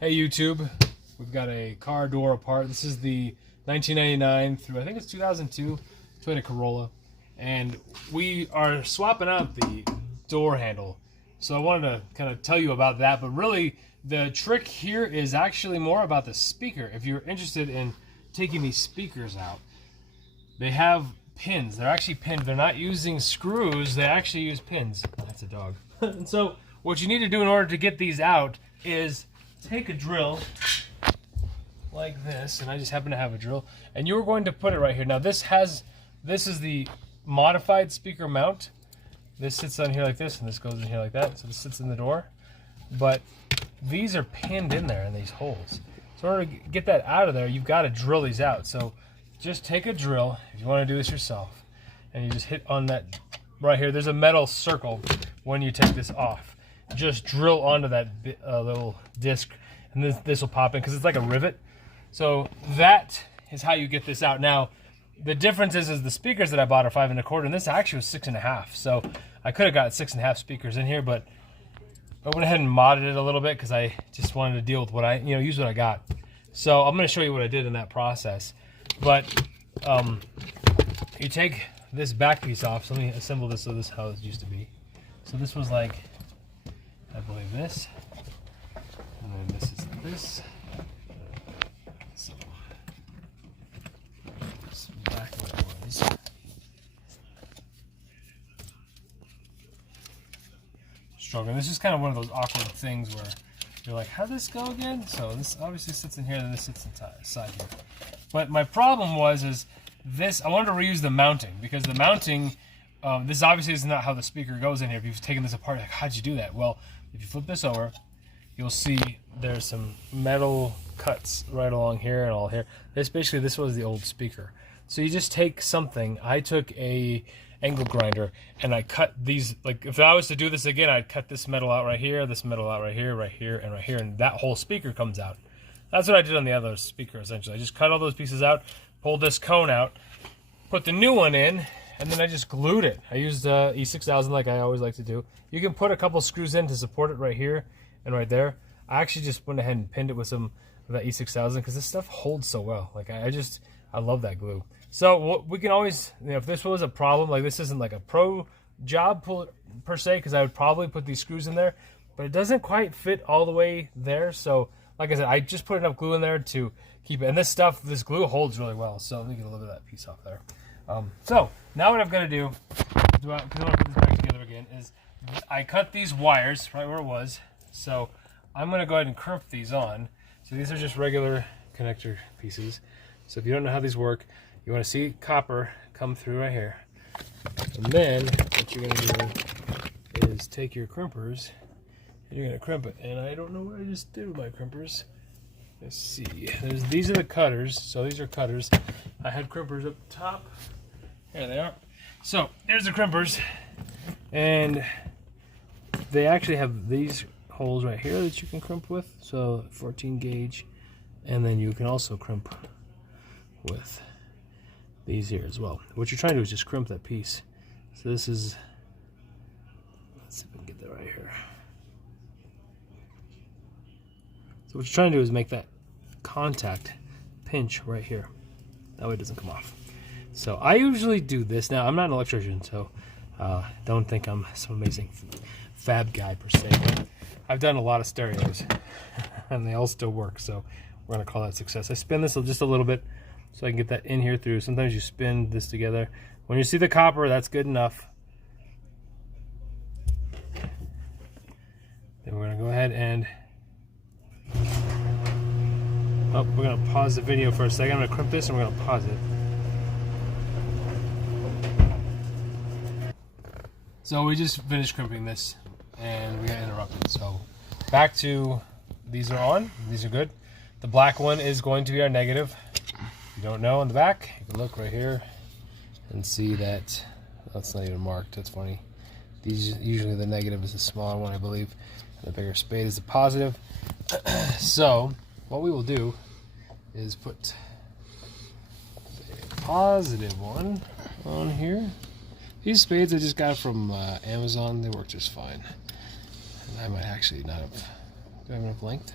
Hey YouTube, we've got a car door apart. This is the 1999 through I think it's 2002 Toyota Corolla, and we are swapping out the door handle. So I wanted to kind of tell you about that, but really the trick here is actually more about the speaker. If you're interested in taking these speakers out, they have pins. They're actually pinned. They're not using screws, they actually use pins. That's a dog. And so what you need to do in order to get these out is take a drill like this, and I just happen to have a drill, and you're going to put it right here. Now this is the modified speaker mount. This sits on here like this, and this goes in here like that, so this sits in the door. But these are pinned in there in these holes. So in order to get that out of there, you've got to drill these out. So just take a drill, if you want to do this yourself, and you just hit on that right here. There's a metal circle when you take this off. Just drill onto that little disc, and this will pop in because it's like a rivet. So that is how you get this out. Now the difference is the speakers that I bought are 5 1/4, and this actually was 6 1/2. So I could have got 6 1/2 speakers in here, but I went ahead and modded it a little bit because I just wanted to deal with what I use what I got. So I'm going to show you what I did in that process. But you take this back piece off. So let me assemble this so this is how it used to be. So this was like, I believe this, and then this is like this. So it's back what it was. Struggling. This is kind of one of those awkward things where you're like, how'd this go again? So this obviously sits in here, and this sits inside here. But my problem is this. I wanted to reuse the mounting because the mounting. This obviously is not how the speaker goes in here. If you've taken this apart, like, how'd you do that? Well, if you flip this over, you'll see there's some metal cuts right along here and all here. This was the old speaker. So you just take something. I took a angle grinder and I cut these. Like if I was to do this again, I'd cut this metal out right here, this metal out right here, right here, and right here, and that whole speaker comes out. That's what I did on the other speaker essentially. I just cut all those pieces out, pulled this cone out, put the new one in, and then I just glued it. I used E6000 like I always like to do. You can put a couple screws in to support it right here and right there. I actually just went ahead and pinned it with some of that E6000 because this stuff holds so well. Like I love that glue. So we can always, if this was a problem, like this isn't like a pro job per se, because I would probably put these screws in there, but it doesn't quite fit all the way there. So like I said, I just put enough glue in there to keep it. And this glue holds really well. So let me get a little bit of that piece off there. So now what I've got to do, because I want to put this back together again, is I cut these wires right where it was. So I'm going to go ahead and crimp these on. So these are just regular connector pieces. So if you don't know how these work, you want to see copper come through right here. And then what you're going to do is take your crimpers and you're going to crimp it. And I don't know what I just did with my crimpers. Let's see. These are the cutters. So these are cutters. I had crimpers up top. There they are. So there's the crimpers, and they actually have these holes right here that you can crimp with. So 14 gauge, and then you can also crimp with these here as well. What you're trying to do is just crimp that piece. So this is, let's see if we can get that right here. So what you're trying to do is make that contact pinch right here. That way it doesn't come off. So I usually do this. Now I'm not an electrician, so don't think I'm some amazing fab guy per se. But I've done a lot of stereos, and they all still work. So we're gonna call that success. I spin this just a little bit so I can get that in here through. Sometimes you spin this together. When you see the copper, that's good enough. Then we're gonna go ahead and we're going to pause the video for a second. I'm going to crimp this and we're going to pause it. So we just finished crimping this and we got interrupted. So back to, these are on, these are good. The black one is going to be our negative. If you don't know on the back, you can look right here and see that that's not even marked. That's funny. These usually the negative is the smaller one, I believe. And the bigger spade is the positive. So what we will do is put the positive one on here. These spades I just got from Amazon. They work just fine. And I might actually not have, do I have enough length?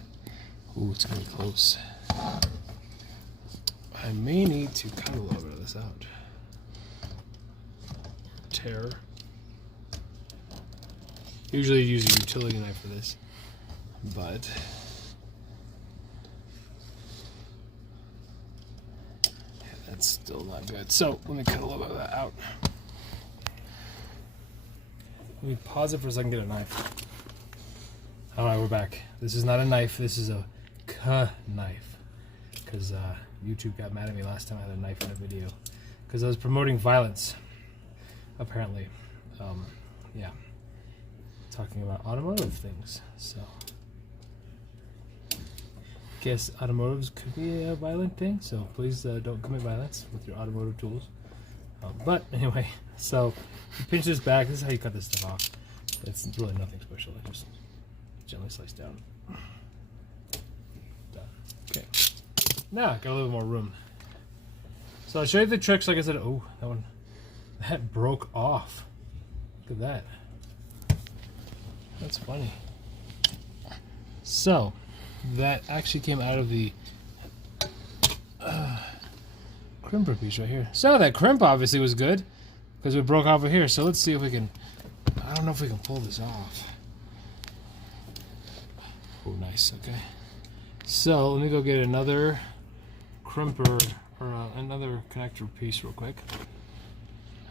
Ooh, it's getting close. I may need to cut a little bit of this out. Tear. Usually use a utility knife for this, but yeah, that's still not good. So let me cut a little bit of that out. Let me pause it for a second, get a knife. All right, we're back. This is not a knife, this is a knife. Because YouTube got mad at me last time I had a knife in a video. Because I was promoting violence, apparently. Yeah. Talking about automotive things, so. Guess automotives could be a violent thing, so please don't commit violence with your automotive tools. But anyway, so you pinch this back. This is how you cut this stuff off. It's really nothing special. I just gently slice down. Done. Okay. Now got a little more room. So I'll show you the tricks. Like I said, oh, that broke off. Look at that. That's funny. So that actually came out of the crimper piece right here. So that crimp obviously was good because it broke off of here. So let's see if we can. I don't know if we can pull this off. Oh, nice. Okay. So let me go get another crimper or another connector piece real quick.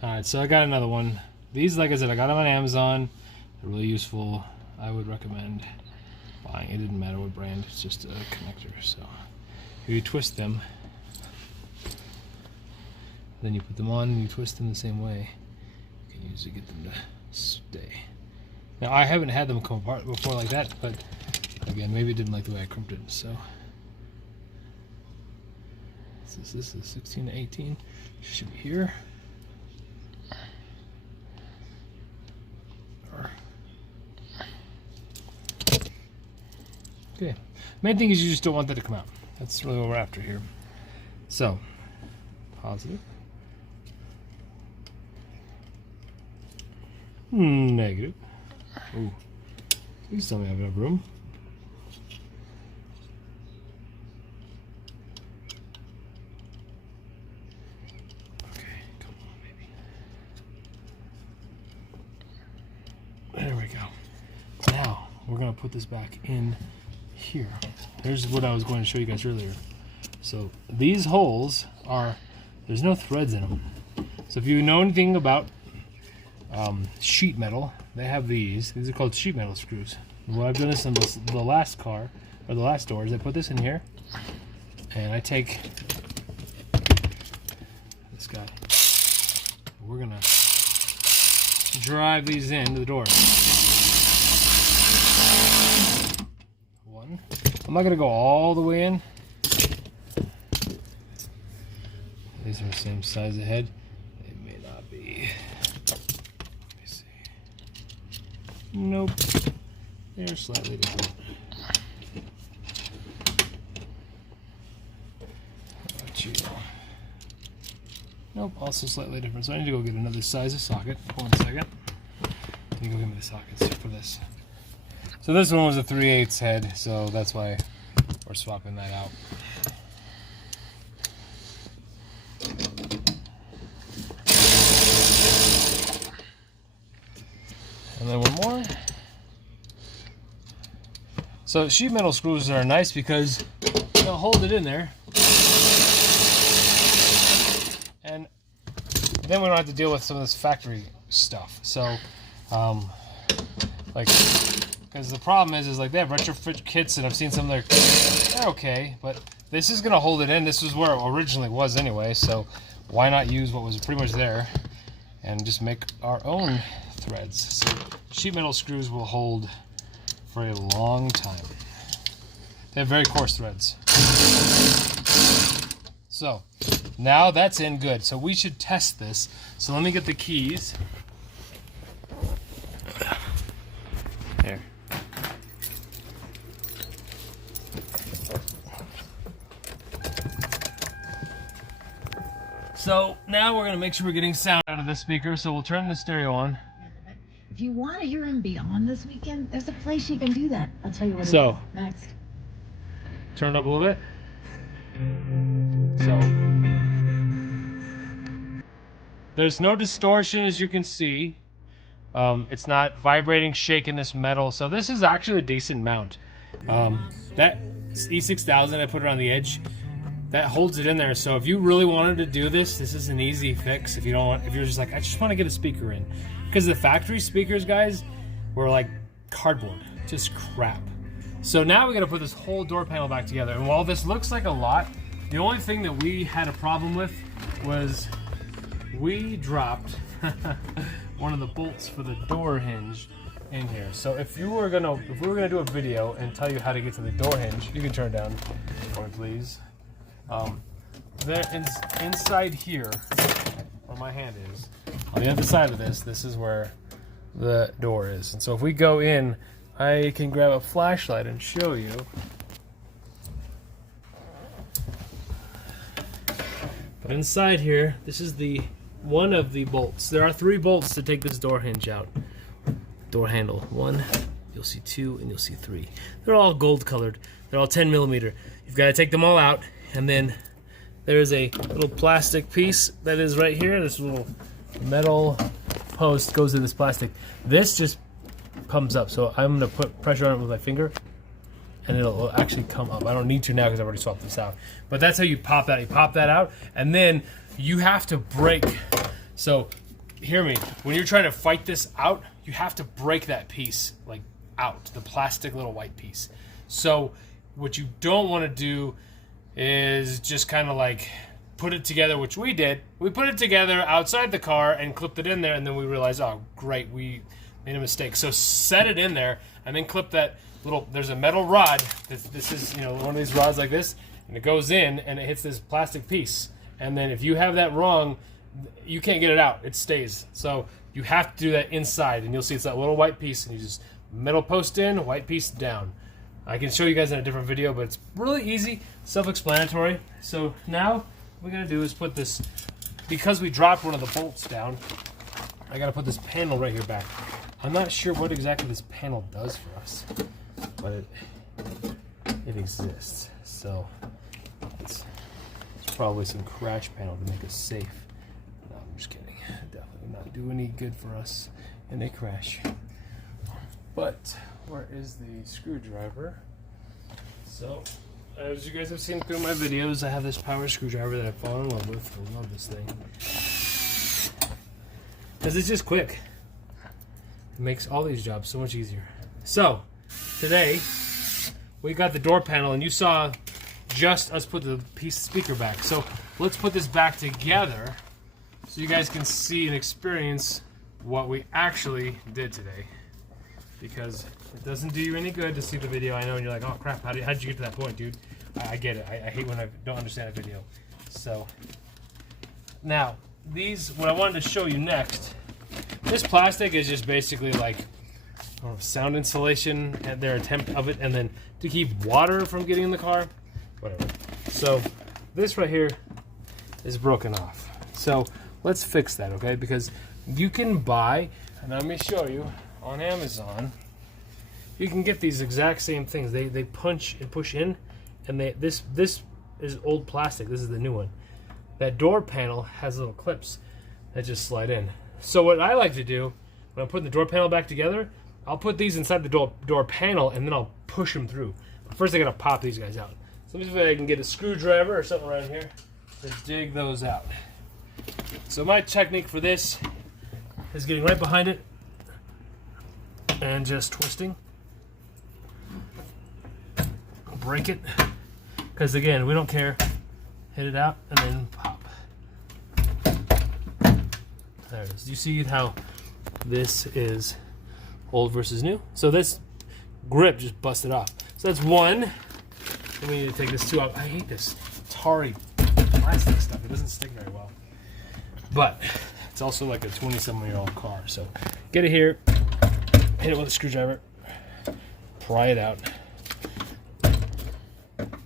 All right. So I got another one. These, like I said, I got them on Amazon. They're really useful. I would recommend buying. It didn't matter what brand. It's just a connector. So you twist them. Then you put them on and you twist them the same way. You can usually get them to stay. Now I haven't had them come apart before like that, but again, maybe it didn't like the way I crimped it. So this is 16 to 18. Should be here. Okay. Main thing is you just don't want that to come out. That's really what we're after here. So positive. Negative. Ooh. Please tell me I have enough room. Okay, come on, baby. There we go. Now, we're going to put this back in here. Here's what I was going to show you guys earlier. So, these holes are, there's no threads in them. So, if you know anything about sheet metal, they have these. These are called sheet metal screws. And what I've done is on the last car, or the last door, is I put this in here, and I take this guy. We're gonna drive these into the door. One. I'm not gonna go all the way in. These are the same size ahead. They may not be. Nope, they're slightly different. How about you? Nope, also slightly different. So I need to go get another size of socket. Hold on a second. Can you go get me the sockets for this? So this one was a 3/8 head, so that's why we're swapping that out. And then one more. So sheet metal screws are nice because they'll hold it in there. And then we don't have to deal with some of this factory stuff. So, like, because the problem is like they have retrofit kits and I've seen some of they're okay, but this is going to hold it in. This was where it originally was anyway, so why not use what was pretty much there and just make our own threads. So sheet metal screws will hold for a long time. They have very coarse threads. So now that's in good. So we should test this. So let me get the keys. Here. So now we're going to make sure we're getting sound out of this speaker. So we'll turn the stereo on. If you want to hear him beyond this weekend, there's a place you can do that. I'll tell you what So, it is next. turn it up a little bit. So there's no distortion, as you can see. It's not vibrating, shaking this metal. So this is actually a decent mount. That E6000, I put it on the edge. That holds it in there. So if you really wanted to do this, this is an easy fix. If you don't want, if you're just like, I just want to get a speaker in, because the factory speakers, guys, were like cardboard, just crap. So now we got to put this whole door panel back together. And while this looks like a lot, the only thing that we had a problem with was we dropped one of the bolts for the door hinge in here. So if we were gonna do a video and tell you how to get to the door hinge, you can turn it down for me, please. There inside here, where my hand is, on the other side of this is where the door is. And so if we go in, I can grab a flashlight and show you. But inside here, this is the one of the bolts. There are 3 bolts to take this door hinge out. Door handle 1, you'll see 2, and you'll see 3. They're all gold colored. They're all 10 millimeter. You've got to take them all out, and then there's a little plastic piece that is right here. This little metal post goes in this plastic. This just comes up, so I'm gonna put pressure on it with my finger, and it'll actually come up. I don't need to now because I've already swapped this out. But that's how you pop that. You pop that out, and then you have to break. So hear me, when you're trying to fight this out, you have to break that piece like out, the plastic little white piece. So what you don't want to do is just kind of like put it together, which we did. We put it together outside the car and clipped it in there, and then we realized, oh great, we made a mistake. So set it in there and then clip that little, there's a metal rod. This is, you know, one of these rods like this, and it goes in and it hits this plastic piece. And then if you have that wrong, you can't get it out. It stays. So you have to do that inside, and you'll see it's that little white piece, and you just metal post in, white piece down. I can show you guys in a different video, but it's really easy, self-explanatory. So now what we gotta do is put this, because we dropped one of the bolts down, I gotta put this panel right here back. I'm not sure what exactly this panel does for us, but it exists. So it's probably some crash panel to make us safe. No, I'm just kidding. Definitely not do any good for us in a crash. But where is the screwdriver? So, as you guys have seen through my videos, I have this power screwdriver that I've fallen in love with. I love this thing. Because it's just quick. It makes all these jobs so much easier. So, today, we got the door panel, and you saw just us put the piece of speaker back. So, let's put this back together so you guys can see and experience what we actually did today. Because it doesn't do you any good to see the video, I know, and you're like, oh crap, how'd you get to that point, dude? I get it. I hate when I don't understand a video. So, now, what I wanted to show you next, this plastic is just basically like sound insulation at their attempt of it, and then to keep water from getting in the car, whatever. So, this right here is broken off. So, let's fix that, okay? Because you can buy, and let me show you, on Amazon, you can get these exact same things. They punch and push in, and this is old plastic. This is the new one. That door panel has little clips that just slide in. So what I like to do when I'm putting the door panel back together, I'll put these inside the door panel, and then I'll push them through. But first I gotta pop these guys out. So let me see if I can get a screwdriver or something around here to dig those out. So my technique for this is getting right behind it and just twisting. Break it, because again, we don't care. Hit it out and then pop. There it is. You see how this is old versus new? So this grip just busted off. So that's one. And we need to take this two out. I hate this tarry plastic stuff. It doesn't stick very well. But it's also like a 20-something-year-old car. So get it here. Hit it with a screwdriver, pry it out.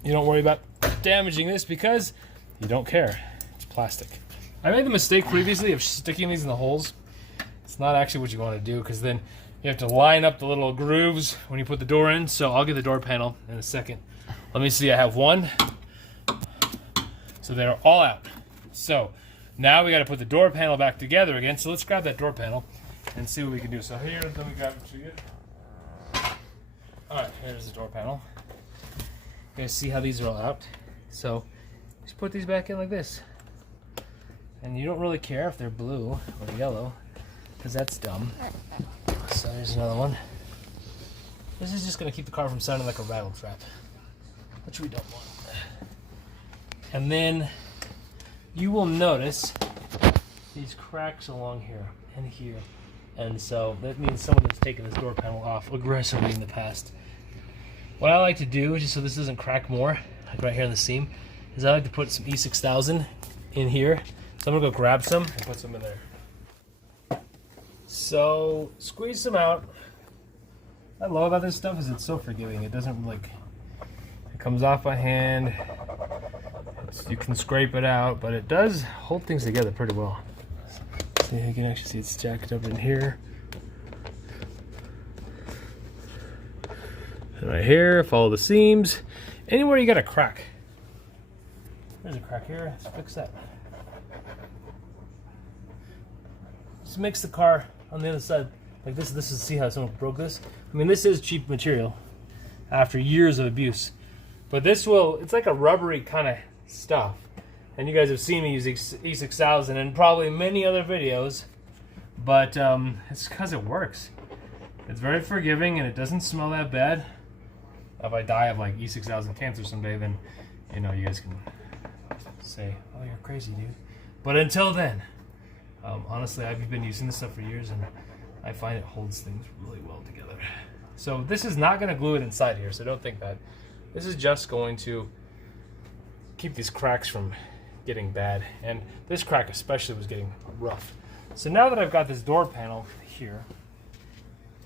You don't worry about damaging this because you don't care. It's plastic. I made the mistake previously of sticking these in the holes. It's not actually what you want to do, because then you have to line up the little grooves when you put the door in. So I'll get the door panel in a second. Let me see, I have one. So they're all out. So now we got to put the door panel back together again. So let's grab that door panel and see what we can do. So here, let me grab it for you. All right, here's the door panel. You guys see how these are all out? So just put these back in like this. And you don't really care if they're blue or yellow, because that's dumb. So there's another one. This is just going to keep the car from sounding like a rattle trap, which we don't want. And then you will notice these cracks along here and here. And so that means someone has taken this door panel off aggressively in the past. What I like to do, just so this doesn't crack more, like right here in the seam, is I like to put some E6000 in here. So I'm gonna go grab some and put some in there. So squeeze some out. What I love about this stuff is it's so forgiving. It doesn't like, it comes off by hand. You can scrape it out, but it does hold things together pretty well. See, you can actually see it's jacked up in here. And right here, follow the seams. Anywhere you got a crack. There's a crack here, let's fix that. Just makes the car on the other side like this. This is, see how someone broke this? I mean, this is cheap material after years of abuse. But this will, it's like a rubbery kind of stuff. And you guys have seen me use E6000 and probably many other videos. But it's because it works. It's very forgiving and it doesn't smell that bad. If I die of like E6000 cancer someday, then you know, you guys can say, oh, you're crazy, dude. But until then, honestly, I've been using this stuff for years and I find it holds things really well together. So this is not going to glue it inside here, so don't think that. This is just going to keep these cracks from getting bad. And this crack especially was getting rough. So now that I've got this door panel here,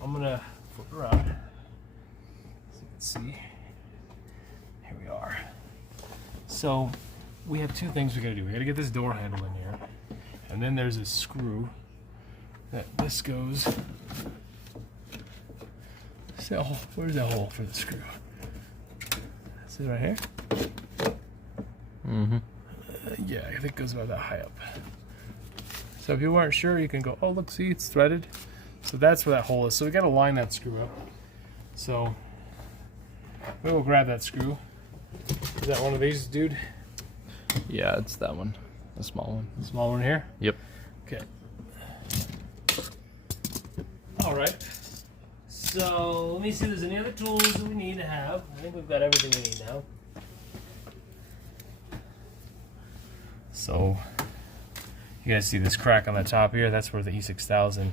I'm going to flip it around. So you can see, here we are. So we have two things we got to do. We got to get this door handle in here. And then there's a screw that this goes. See that hole? Where's that hole for the screw? Is it right here? Mm-hmm. Yeah, I think it goes about that high up. So if you weren't sure, you can go, oh, look, see, it's threaded. So that's where that hole is. So we got to line that screw up. So we will grab that screw. Is that one of these, dude? Yeah, it's that one. The small one. The small one here? Yep. Okay. All right. So let me see if there's any other tools that we need to have. I think we've got everything we need now. So you guys see this crack on the top here? That's where the E6000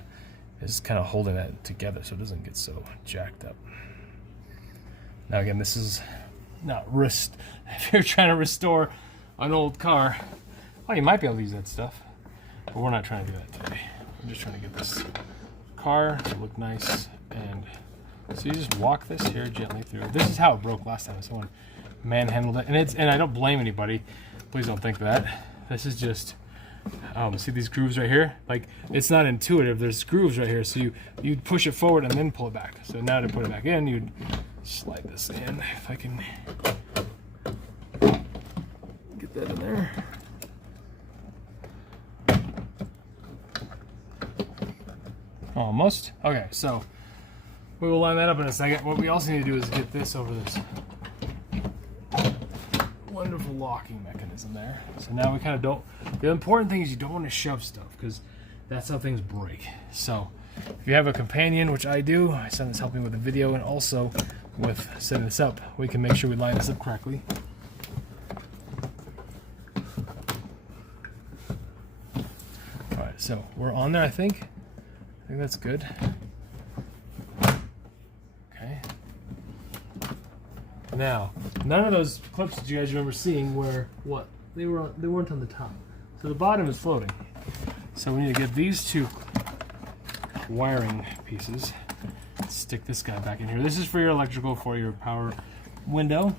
is kind of holding that together so it doesn't get so jacked up. Now again, this is not if you're trying to restore an old car, well, you might be able to use that stuff, but we're not trying to do that today. We're just trying to get this car to look nice. And so you just walk this here gently through. This is how it broke last time. Someone manhandled it, and I don't blame anybody. Please don't think that. This is just see these grooves right here? Like, it's not intuitive. There's grooves right here, so you'd push it forward and then pull it back. So now to put it back in, you'd slide this in. If I can get that in there. Almost. Okay, so we will line that up in a second. What we also need to do is get this over this wonderful locking mechanism there. So now we kind of don't, the important thing is you don't want to shove stuff because that's how things break. So if you have a companion, which I do, my son is helping with the video and also with setting this up, we can make sure we line this up correctly. All right, so we're on there, I think. I think that's good. Okay. Now, none of those clips that you guys remember seeing were what? They weren't on the top. So the bottom is floating. So we need to get these two wiring pieces. Stick this guy back in here. This is for your electrical, for your power window,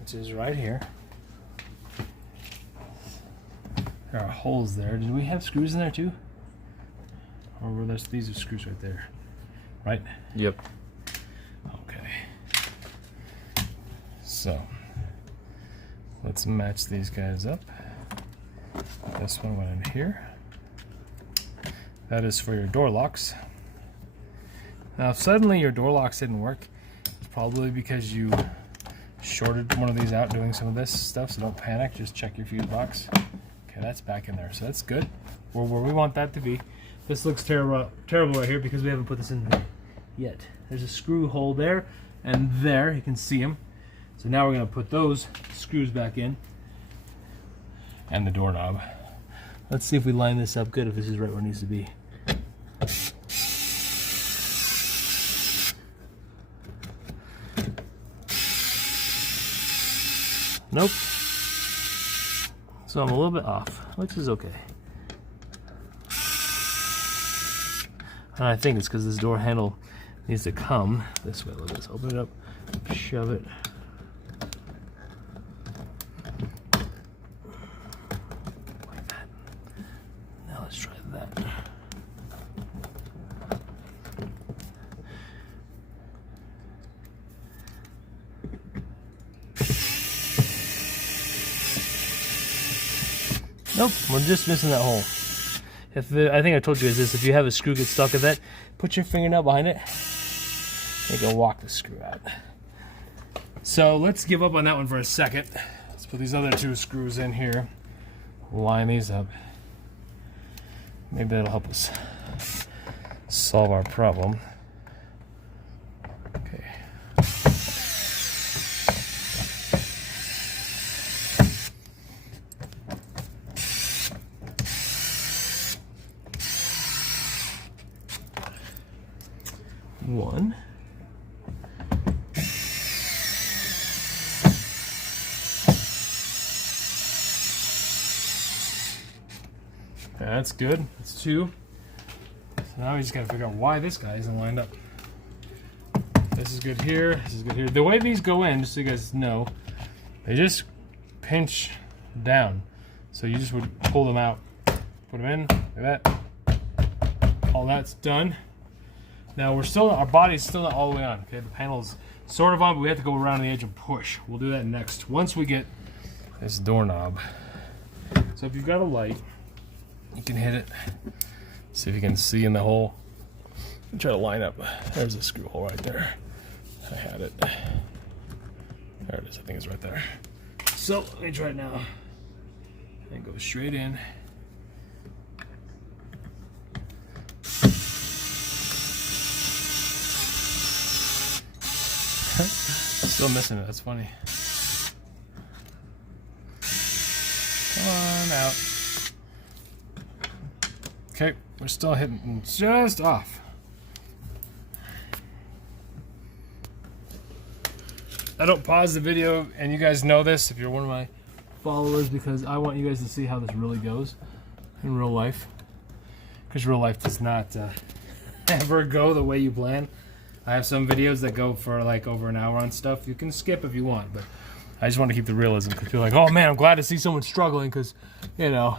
which is right here. There are holes there. Did we have screws in there too? Or were these are screws right there? Right? Yep. So let's match these guys up. This one went in here. That is for your door locks. Now if suddenly your door locks didn't work, it's probably because you shorted one of these out doing some of this stuff, so don't panic, just check your fuse box. Okay, that's back in there, so that's good. We're where we want that to be. This looks terrible right here because we haven't put this in yet. There's a screw hole there and there, you can see them. So now we're gonna put those screws back in and the doorknob. Let's see if we line this up good, if this is right where it needs to be. Nope. So I'm a little bit off, which is okay. And I think it's because this door handle needs to come this way. Look at this. Open it up, shove it. Like that. Now let's try that. Nope, we're just missing that hole. I think I told you guys this, if you have a screw get stuck in that, put your fingernail behind it and go walk the screw out. So let's give up on that one for a second. Let's put these other two screws in here, line these up. Maybe that'll help us solve our problem. Okay. One. That's good. That's two. So now we just gotta figure out why this guy isn't lined up. This is good here. This is good here. The way these go in, just so you guys know, they just pinch down. So you just would pull them out, put them in, like that. All that's done. Now our body's still not all the way on. Okay, the panel's sort of on, but we have to go around the edge and push. We'll do that next, once we get this doorknob. So if you've got a light, you can hit it. See if you can see in the hole. And try to line up. There's a screw hole right there. I had it. There it is. I think it's right there. So let me try it now. And go straight in. Still missing it. That's funny. Come on out. Okay, we're still hitting just off. I don't pause the video, and you guys know this if you're one of my followers, because I want you guys to see how this really goes in real life. Because real life does not ever go the way you plan. I have some videos that go for like over an hour on stuff. You can skip if you want, but I just want to keep the realism, because you're like, oh man, I'm glad to see someone struggling, because, you know,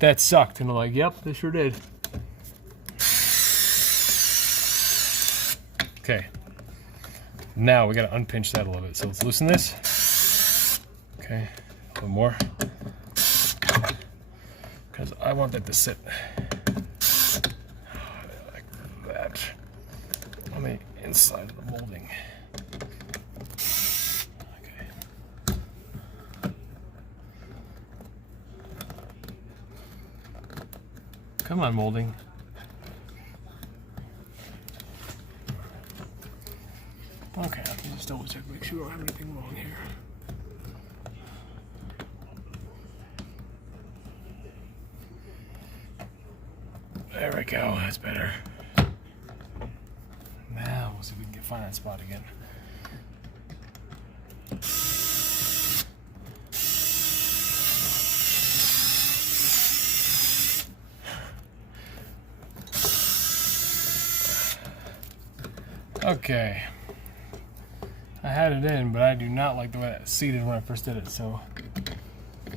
that sucked. And I'm like, yep, they sure did. Okay. Now we got to unpinch that a little bit. So let's loosen this. Okay. A little more. Because I want that to sit like that on the inside of the molding. Okay. Come on, molding. Okay, I can just double check, make sure I don't have anything wrong here. There we go, that's better. Now we'll see if we can find that spot again. Okay. I had it in, but I do not like the way that seated when I first did it, so at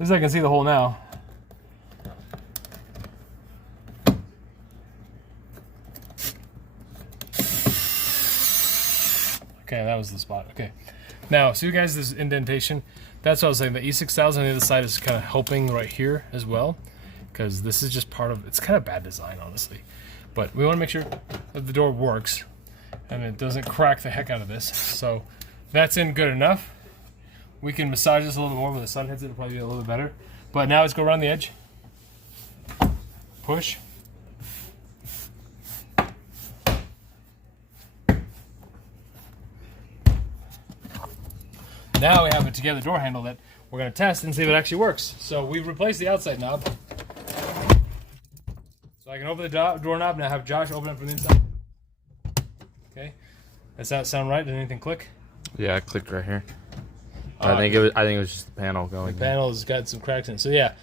least I can see the hole now. Okay, that was the spot. Okay, Now, see you guys this indentation? That's what I was saying. The E6000 on the other side is kind of helping right here as well, because this is just part of, it's kind of bad design, honestly. But we want to make sure that the door works and it doesn't crack the heck out of this. So that's in good enough. We can massage this a little bit more when the sun hits it. It'll probably be a little bit better. But now let's go around the edge. Push. Now we have a together door handle that we're going to test and see if it actually works. So we replaced the outside knob. So I can open the doorknob, now have Josh open it from the inside. Okay. Does that sound right? Did anything click? Yeah, it clicked right here. I think it was just the panel going. The panel's got some cracks in it. So yeah,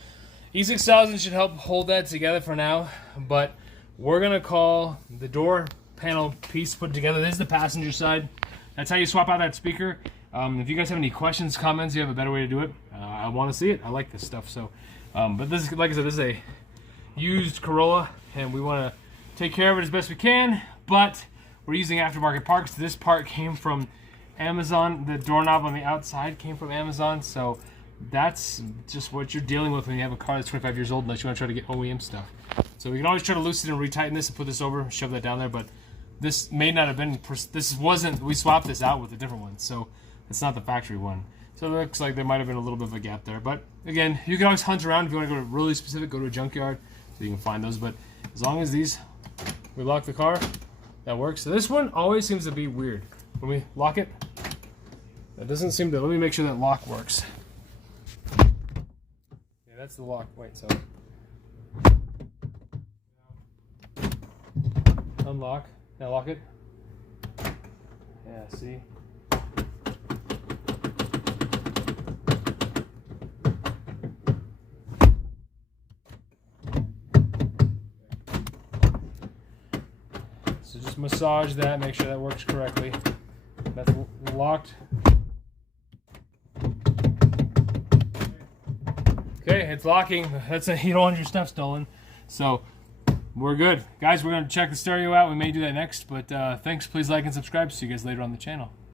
E6000 should help hold that together for now. But we're going to call the door panel piece put together. This is the passenger side. That's how you swap out that speaker. If you guys have any questions, comments, you have a better way to do it, I want to see it. I like this stuff. So, but this is, like I said, this is a used Corolla, and we want to take care of it as best we can. But we're using aftermarket parts. This part came from Amazon. The doorknob on the outside came from Amazon. So that's just what you're dealing with when you have a car that's 25 years old, unless you want to try to get OEM stuff. So we can always try to loosen and retighten this and put this over, shove that down there. But this may not have been. This wasn't. We swapped this out with a different one. So. It's not the factory one. So it looks like there might have been a little bit of a gap there. But again, you can always hunt around if you want to go to really specific, go to a junkyard so you can find those. But as long as we lock the car, that works. So this one always seems to be weird. When we lock it, that doesn't seem to, let me make sure that lock works. Yeah, that's the lock. Wait, so. Unlock. Now lock it. Yeah, see? So just massage that, make sure that works correctly. That's locked. Okay, it's locking. That's a, you don't want your stuff stolen. So we're good. Guys, we're going to check the stereo out. We may do that next, but thanks. Please like and subscribe. See you guys later on the channel.